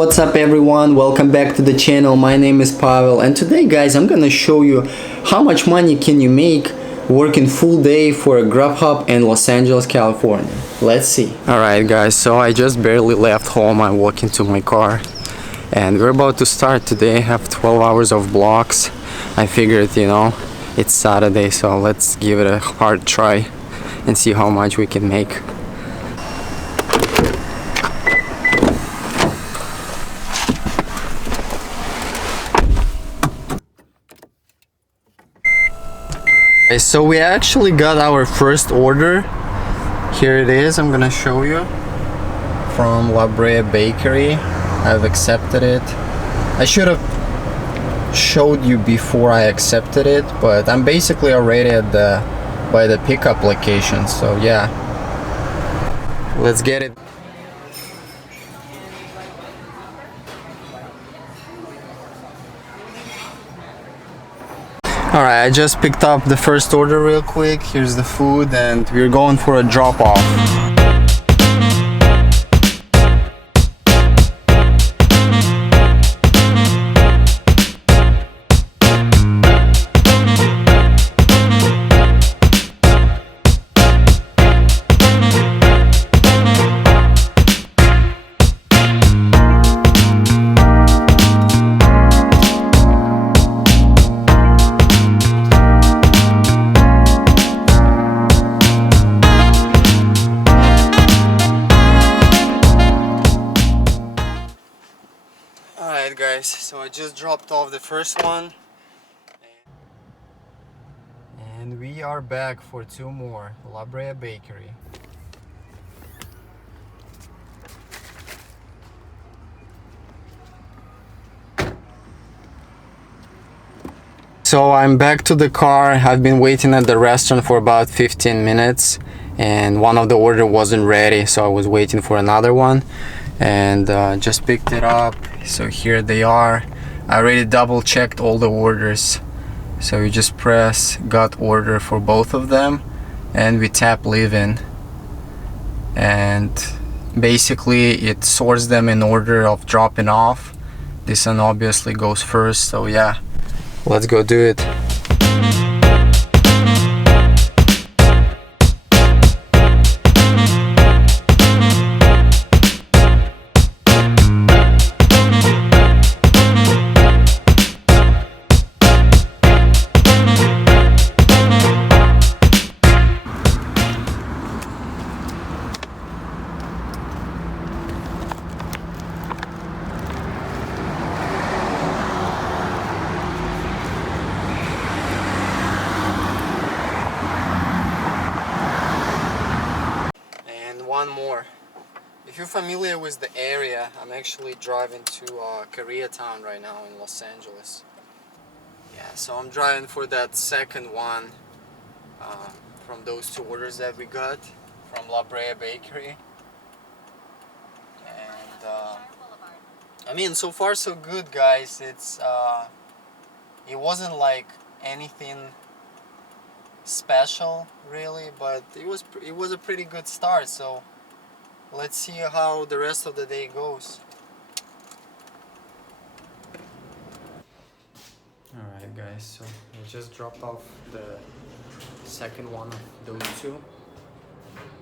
what's up everyone? Welcome back to the channel. My name is Pavel, and today guys I'm gonna show you how much money can you make working full day for a GRUBHUB in Los Angeles, California. Let's see. Alright guys, so I just barely left home. I walk into my car and we're about to start. Today I have 12 hours of blocks. I figured, it's Saturday, so let's give it a hard try and see how much we can make. So we actually got our first order. Here it is. I'm gonna show you from La Brea Bakery. I've accepted it. I should have showed you before I accepted it, but I'm basically already at by the pickup location, so yeah, let's get it. Alright, I just picked up the first order real quick. Here's the food and we're going for a drop-off. Alright guys, so I just dropped off the first one and we are back for two more. La Brea Bakery. So I'm back to the car. I've been waiting at the restaurant for about 15 minutes and one of the order wasn't ready, so I was waiting for another one and just picked it up. So here they are. I already double checked all the orders, so you just press got order for both of them and we tap leave in, and basically it sorts them in order of dropping off. This one obviously goes first, so yeah, let's go do it. One more. If you're familiar with the area, I'm actually driving to Koreatown right now in Los Angeles. Yeah, so I'm driving for that second one from those two orders that we got from La Brea Bakery. And I mean, so far so good guys. It wasn't like anything special really, but it was a pretty good start, so let's see how the rest of the day goes. Alright guys, so I just dropped off the second one of those two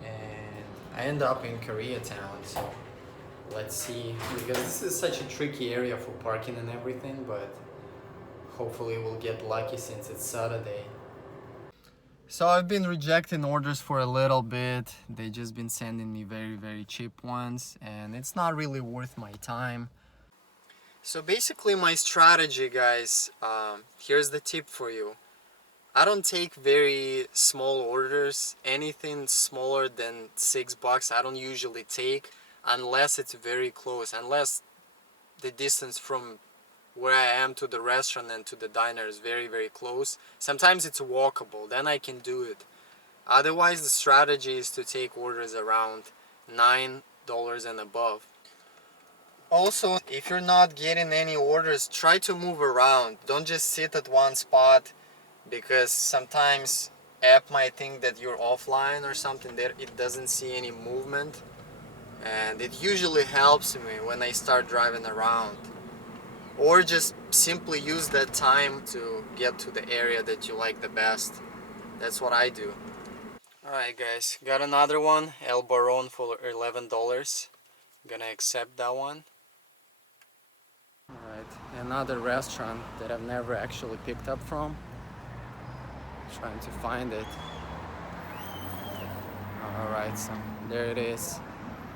and I end up in Koreatown, so let's see, because this is such a tricky area for parking and everything, but hopefully we'll get lucky since it's Saturday. So I've been rejecting orders for a little bit. They just been sending me very cheap ones and it's not really worth my time. So basically my strategy guys, here's the tip for you. I don't take very small orders. Anything smaller than $6 I don't usually take unless it's very close, unless the distance from where I am to the restaurant and to the diner is very close. Sometimes it's walkable, then I can do it. Otherwise the strategy is to take orders around $9 and above. Also, if you're not getting any orders, try to move around. Don't just sit at one spot, because sometimes app might think that you're offline or something, that it doesn't see any movement. and it usually helps me when I start driving around, or just simply use that time to get to the area that you like the best. That's what I do. Alright guys, got another one, El Baron for $11. Gonna accept that one. Alright, another restaurant that I've never actually picked up from. Trying to find it. Alright, so there it is,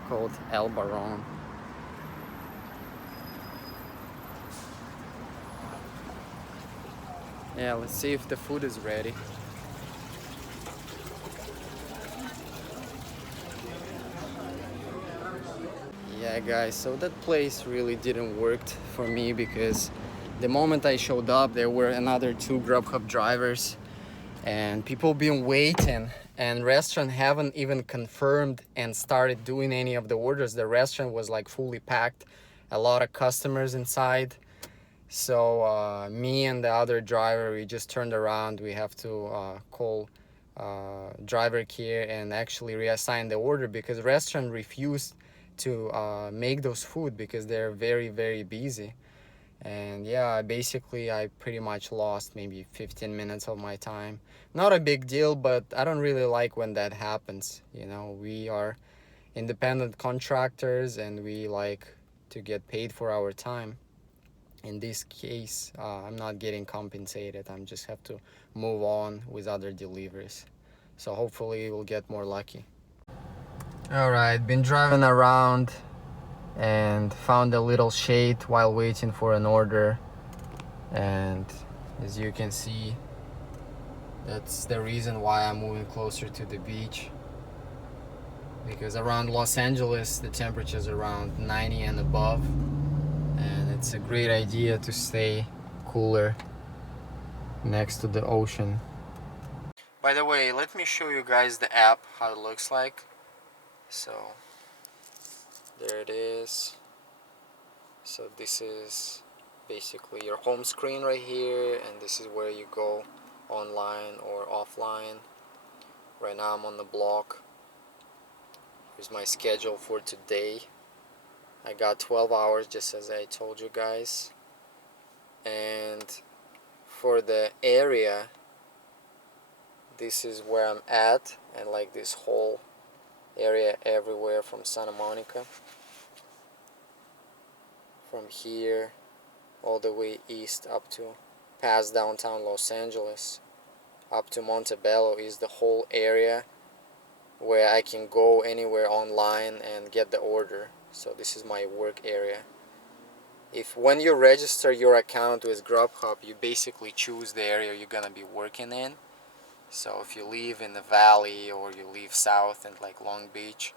called El Baron. Yeah, let's see if the food is ready. Yeah guys, so that place really didn't work for me because the moment I showed up there were another two GRUBHUB drivers and people been waiting, and restaurant haven't even confirmed and started doing any of the orders. The restaurant was like fully packed, a lot of customers inside. So me and the other driver, we just turned around. We have to call driver care and actually reassign the order because the restaurant refused to make those food because they're very busy. And yeah, basically I pretty much lost maybe 15 minutes of my time. Not a big deal, but I don't really like when that happens. You know, we are independent contractors and we like to get paid for our time. In this case, I'm not getting compensated. I'm just have to move on with other deliveries. So hopefully we'll get more lucky. Alright, been driving around and found a little shade while waiting for an order, and as you can see, that's the reason why I'm moving closer to the beach, because around Los Angeles the temperature is around 90 and above, and it's a great idea to stay cooler next to the ocean. By the way, let me show you guys the app, how it looks like. So there it is. So this is basically your home screen right here, and this is where you go online or offline. Right now I'm on the block. Here's my schedule for today. I got 12 hours just as I told you guys. And for the area, this is where I'm at, and like this whole area everywhere from Santa Monica, from here all the way east up to past downtown Los Angeles up to Montebello is the whole area where I can go anywhere online and get the order. So this is my work area. If when you register your account with GRUBHUB, you basically choose the area you're gonna be working in. So if you live in the valley or you live south in like Long Beach,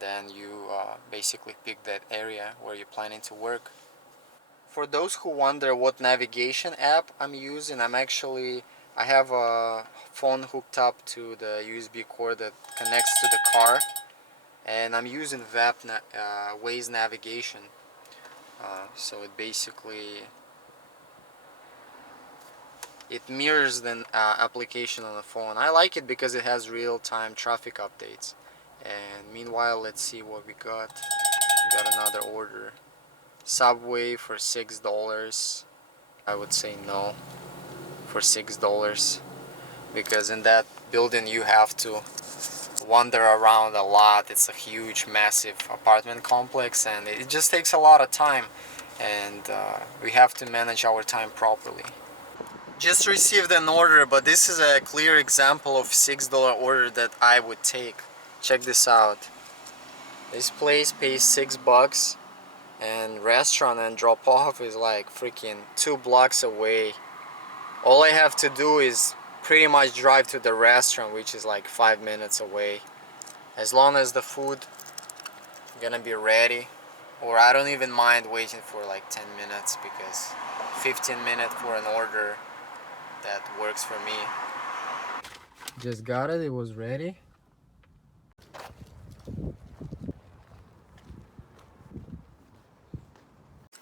then you basically pick that area where you're planning to work. For those who wonder what navigation app I'm using, I have a phone hooked up to the USB cord that connects to the car, and I'm using Waze navigation. So it mirrors the application on the phone. I like it because it has real-time traffic updates. And meanwhile, let's see what we got. We got another order. Subway for $6. I would say no for $6, because in that building you have to wander around a lot. It's a huge, massive apartment complex, and it just takes a lot of time, and we have to manage our time properly. Just received an order, but this is a clear example of $6 order that I would take. Check this out. This place pays $6, and restaurant and drop off is like freaking 2 blocks away. All I have to do is pretty much drive to the restaurant, which is like 5 minutes away. As long as the food gonna be ready, or I don't even mind waiting for like 10 minutes, because 15 minutes for an order, that works for me. Just got it, it was ready.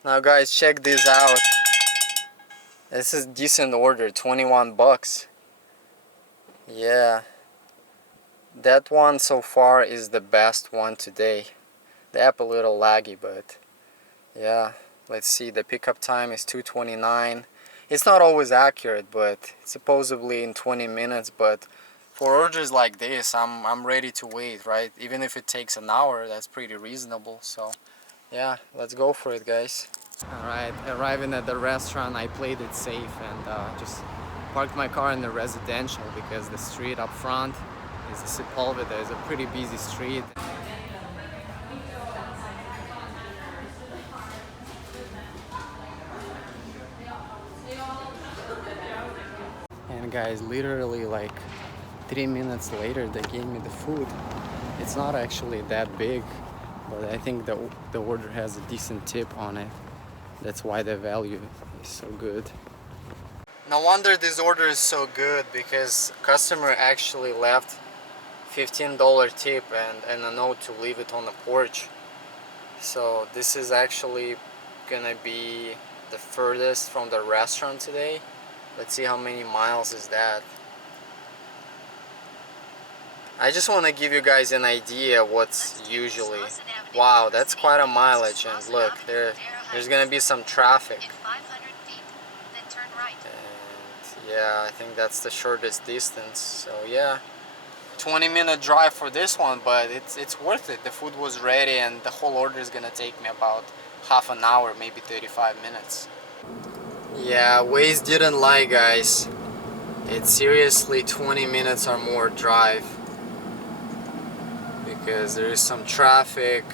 Now guys, check this out. This is decent order, 21 bucks. Yeah, that one so far is the best one today. the app a little laggy, but yeah, let's see. The pickup time is 2:29. It's not always accurate, but it's supposedly in 20 minutes. But for orders like this, I'm ready to wait, right? Even if it takes an hour, that's pretty reasonable. So yeah, let's go for it, guys. Alright, arriving at the restaurant, I played it safe and just parked my car in the residential because the street up front is Sepulveda. It's a pretty busy street. And guys, literally like 3 minutes later they gave me the food. It's not actually that big, but I think the order has a decent tip on it. That's why the value is so good. No wonder this order is so good, because customer actually left $15 tip and a note to leave it on the porch. So this is actually gonna be the furthest from the restaurant today. Let's see how many miles is that. I just want to give you guys an idea what's usually. Wow, that's quite a mileage, and look, there's gonna be some traffic. And yeah, I think that's the shortest distance. So yeah, 20-minute drive for this one, but it's worth it. The food was ready, and the whole order is gonna take me about half an hour, maybe 35 minutes. Yeah, Waze didn't lie, guys. It's seriously 20 minutes or more drive, because there is some traffic,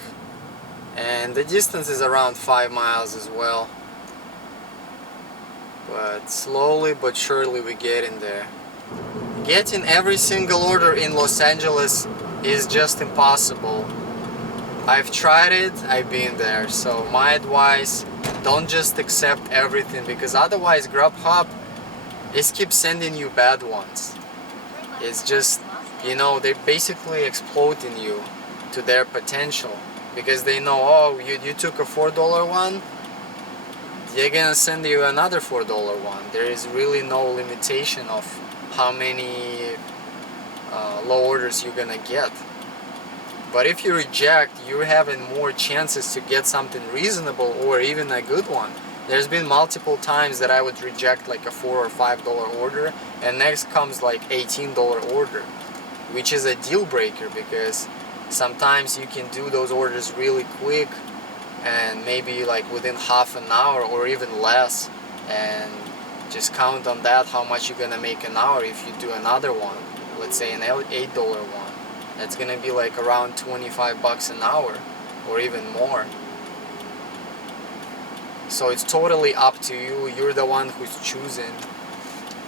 and the distance is around 5 miles as well. But slowly but surely we get in there. Getting every single order in Los Angeles is just impossible. I've tried it, I've been there. So my advice, don't just accept everything, because otherwise GRUBHUB keeps sending you bad ones. It's just, you know, they're basically exploiting you to their potential, because they know, oh, you took a $4 one, they're gonna send you another $4 one. There is really no limitation of how many low orders you're gonna get. But if you reject, you're having more chances to get something reasonable or even a good one. There's been multiple times that I would reject like a $4 or $5 order, and next comes like $18 order, which is a deal breaker, because sometimes you can do those orders really quick and maybe like within half an hour or even less, and just count on that how much you're gonna make an hour. If you do another one, let's say an $8 one, that's gonna be like around 25 bucks an hour or even more. So it's totally up to you. You're the one who's choosing,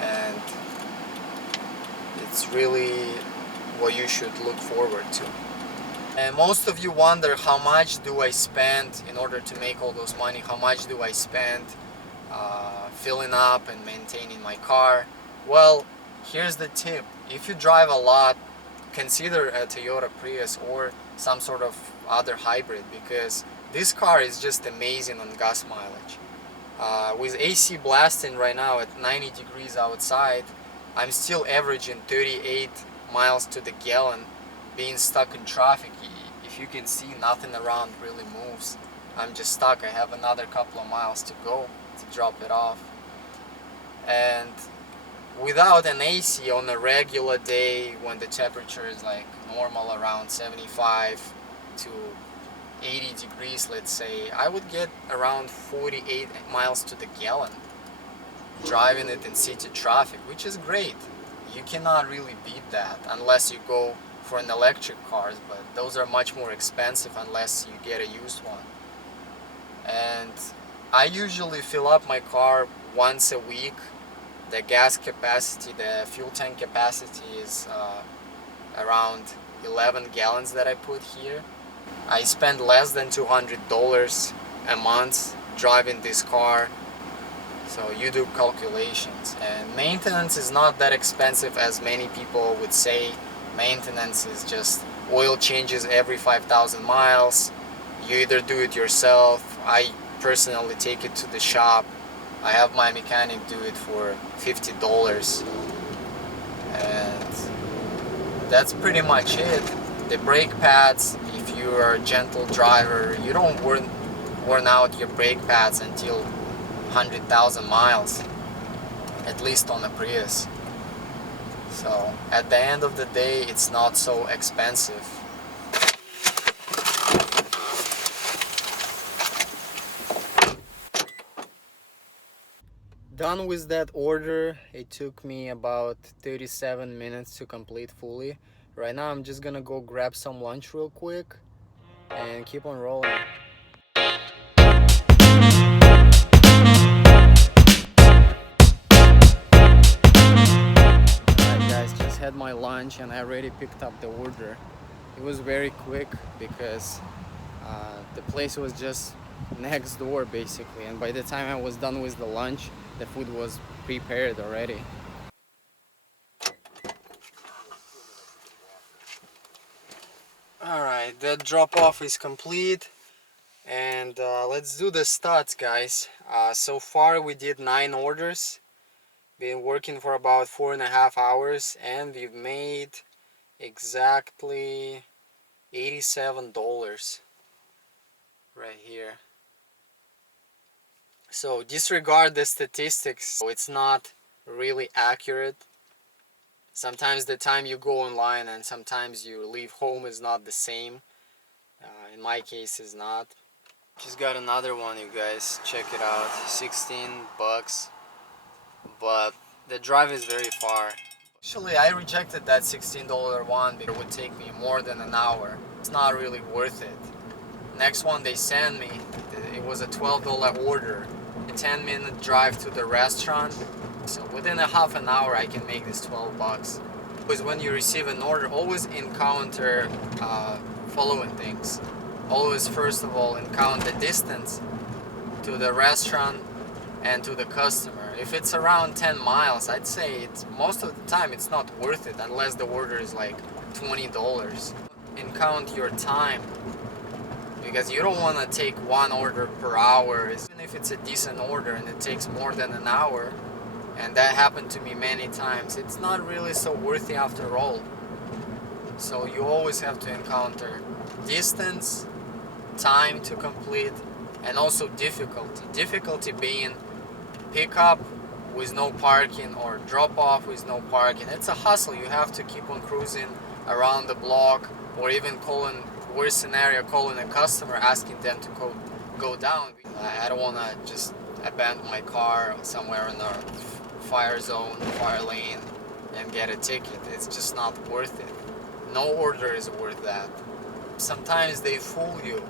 and it's really what you should look forward to. And most of you wonder, how much do I spend in order to make all those money? How much do I spend filling up and maintaining my car? Well, here's the tip. If you drive a lot, consider a Toyota Prius or some sort of other hybrid, because this car is just amazing on gas mileage. With AC blasting right now at 90 degrees outside, I'm still averaging 38 miles to the gallon. Being stuck in traffic, if you can see, nothing around really moves. I'm just stuck. I have another couple of miles to go to drop it off. And without an AC on a regular day, when the temperature is like normal around 75 to 80 degrees, let's say, I would get around 48 miles to the gallon driving it in city traffic, which is great. You cannot really beat that unless you go for an electric cars, but those are much more expensive unless you get a used one. And I usually fill up my car once a week. The gas capacity, the fuel tank capacity is around 11 gallons that I put here. I spend less than $200 a month driving this car. So you do calculations, and maintenance is not that expensive as many people would say. Maintenance is just oil changes every 5,000 miles. You either do it yourself. I personally take it to the shop. I have my mechanic do it for $50, and that's pretty much it. the brake pads, if you are a gentle driver, you don't worn out your brake pads until 100,000 miles, at least on a Prius. So at the end of the day, it's not so expensive. Done with that order. It took me about 37 minutes to complete fully. Right now I'm just gonna go grab some lunch real quick and keep on rolling. Alright guys, just had my lunch and I already picked up the order. It was very quick because the place was just next door basically, and by the time I was done with the lunch, the food was prepared already. Alright, that drop off is complete, and let's do the stats, guys. So far we did 9 orders, been working for about 4.5 hours, and we've made exactly $87 right here. So disregard the statistics, so it's not really accurate. Sometimes the time you go online and sometimes you leave home is not the same. In my case is not. Just got another one, you guys, check it out. 16 bucks, but the drive is very far. Actually, I rejected that $16 one because it would take me more than an hour. It's not really worth it. Next one they sent me, it was a $12 order. A 10-minute drive to the restaurant. So within a half an hour I can make this 12 bucks. Because when you receive an order, always encounter following things. Always, first of all, encounter the distance to the restaurant and to the customer. If it's around 10 miles, I'd say it's most of the time it's not worth it unless the order is like $20. Encounter your time, because you don't want to take one order per hour. Even if it's a decent order and it takes more than an hour, and that happened to me many times, it's not really so worthy after all. So you always have to encounter distance, time to complete, and also difficulty. Difficulty being pick up with no parking or drop off with no parking. It's a hustle. You have to keep on cruising around the block, or even calling, worst scenario, calling a customer asking them to go down. I don't want to just abandon my car somewhere in a fire zone, fire lane, and get a ticket. It's just not worth it. No order is worth that. Sometimes they fool you.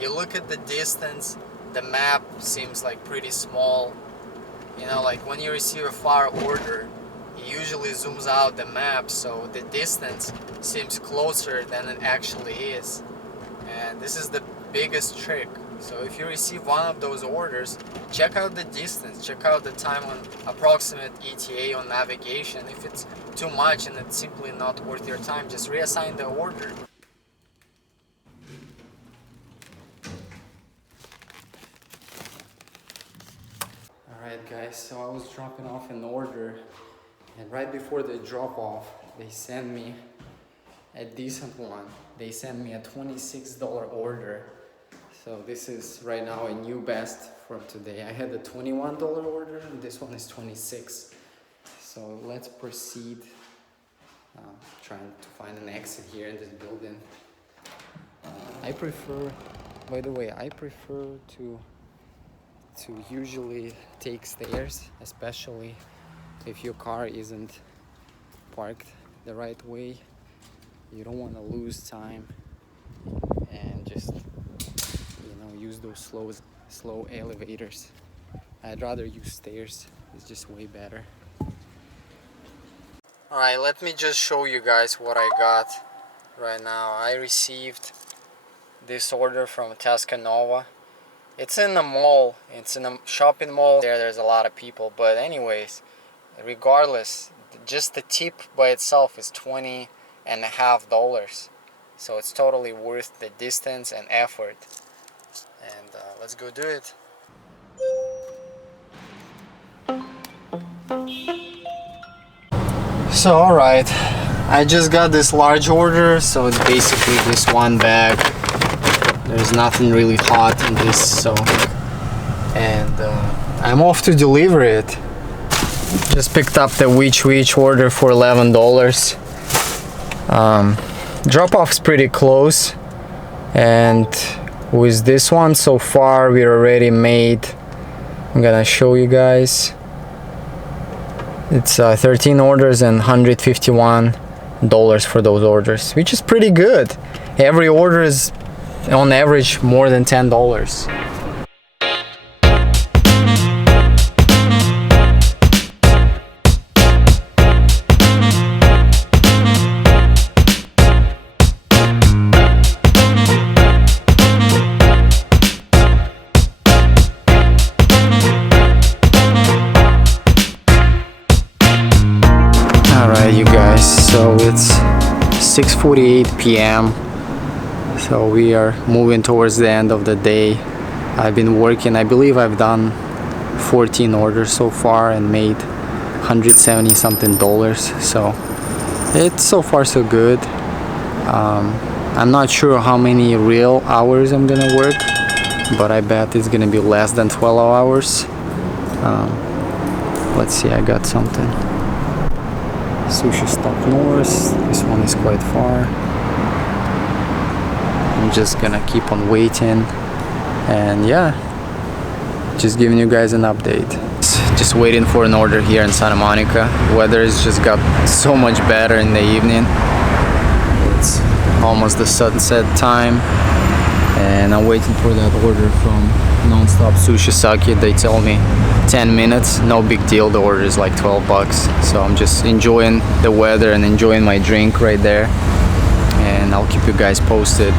You look at the distance, the map seems like pretty small. You know, like when you receive a far order, it usually zooms out the map, so the distance seems closer than it actually is. And this is the biggest trick. So if you receive one of those orders, check out the distance, check out the time on approximate ETA on navigation. If it's too much and it's simply not worth your time, just reassign the order. Alright guys, so I was dropping off an order, and right before the drop off, they sent me a decent one. They sent me a $26 order. So this is right now a new best for today. I had a $21 order and this one is 26. So let's proceed. Trying to find an exit here in this building. I prefer, by the way, I prefer to usually take stairs, especially if your car isn't parked the right way. You don't want to lose time and just, you know, use those slow elevators. I'd rather use stairs. It's just way better. Alright, let me just show you guys what I got right now. I received this order from Tascanova. It's in a mall. It's in a shopping mall. There's a lot of people, but anyways, regardless, just the tip by itself is $20.50. So it's totally worth the distance and effort. And let's go do it. So alright, I just got this large order, so it's basically this one bag. There's nothing really hot in this, so, and I'm off to deliver it. Just picked up the which order for $11. Drop off's pretty close, and with this one so far we already made, I'm gonna show you guys, it's 13 orders and $151 for those orders, which is pretty good. Every order is on average more than $10. Alright you guys, so it's 6:48 p.m. so we are moving towards the end of the day. I've been working, I believe I've done 14 orders so far and made $170 something, so it's so far so good. I'm not sure how many real hours I'm gonna work, but I bet it's gonna be less than 12 hours. Let's see, I got something. Sushi Stop North, this one is quite far. I'm just gonna keep on waiting, and yeah, just giving you guys an update. Just waiting for an order here in Santa Monica. Weather has just got so much better in the evening. It's almost the sunset time, and I'm waiting for that order from Non-Stop Sushi Sake. They tell me 10 minutes, no big deal. The order is like $12, so I'm just enjoying the weather and enjoying my drink right there, and I'll keep you guys posted.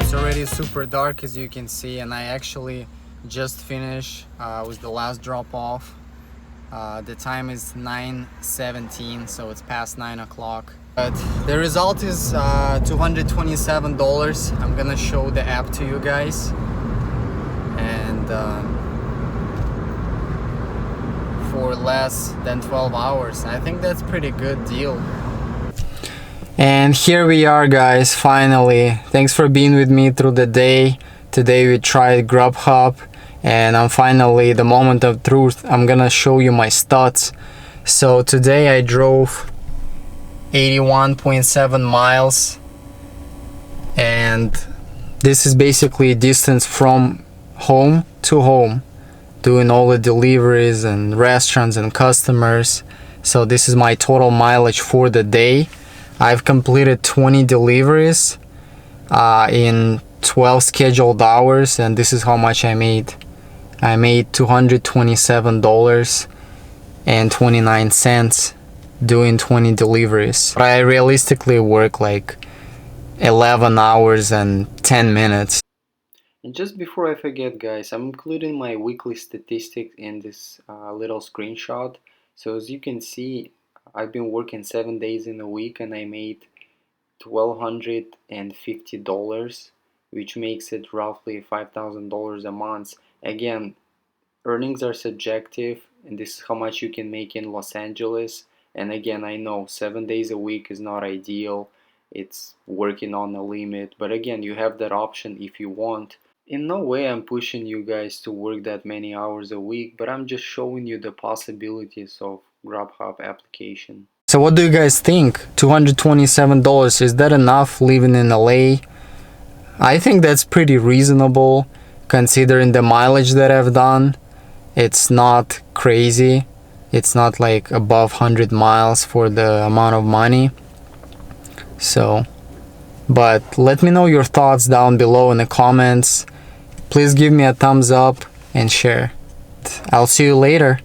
It's already super dark, as you can see, and I actually just finished with the last drop off. The time is 9:17, so it's past 9 o'clock. But the result is $227. I'm gonna show the app to you guys, and for less than 12 hours. I think that's pretty good deal. And here we are, guys, finally. Thanks for being with me through the day. Today we tried GRUBHUB, and I'm finally, the moment of truth, I'm gonna show you my stats. So today I drove 81.7 miles, and this is basically distance from home to home, doing all the deliveries and restaurants and customers. So this is my total mileage for the day. I've completed 20 deliveries in 12 scheduled hours, and this is how much I made. I made $227.29 doing 20 deliveries. I realistically work like 11 hours and 10 minutes. And just before I forget, guys, I'm including my weekly statistics in this little screenshot. So as you can see, I've been working 7 days in a week, and I made $1,250, which makes it roughly $5,000 a month. Again, earnings are subjective, and this is how much you can make in Los Angeles. And again, I know 7 days a week is not ideal. It's working on a limit, but again, you have that option if you want. In no way I'm pushing you guys to work that many hours a week, but I'm just showing you the possibilities of GRUBHUB application. So what do you guys think? $227, is that enough living in LA? I think that's pretty reasonable considering the mileage that I've done. It's not crazy. It's not like above 100 miles for the amount of money. So, but let me know your thoughts down below in the comments. Please give me a thumbs up and share. I'll see you later.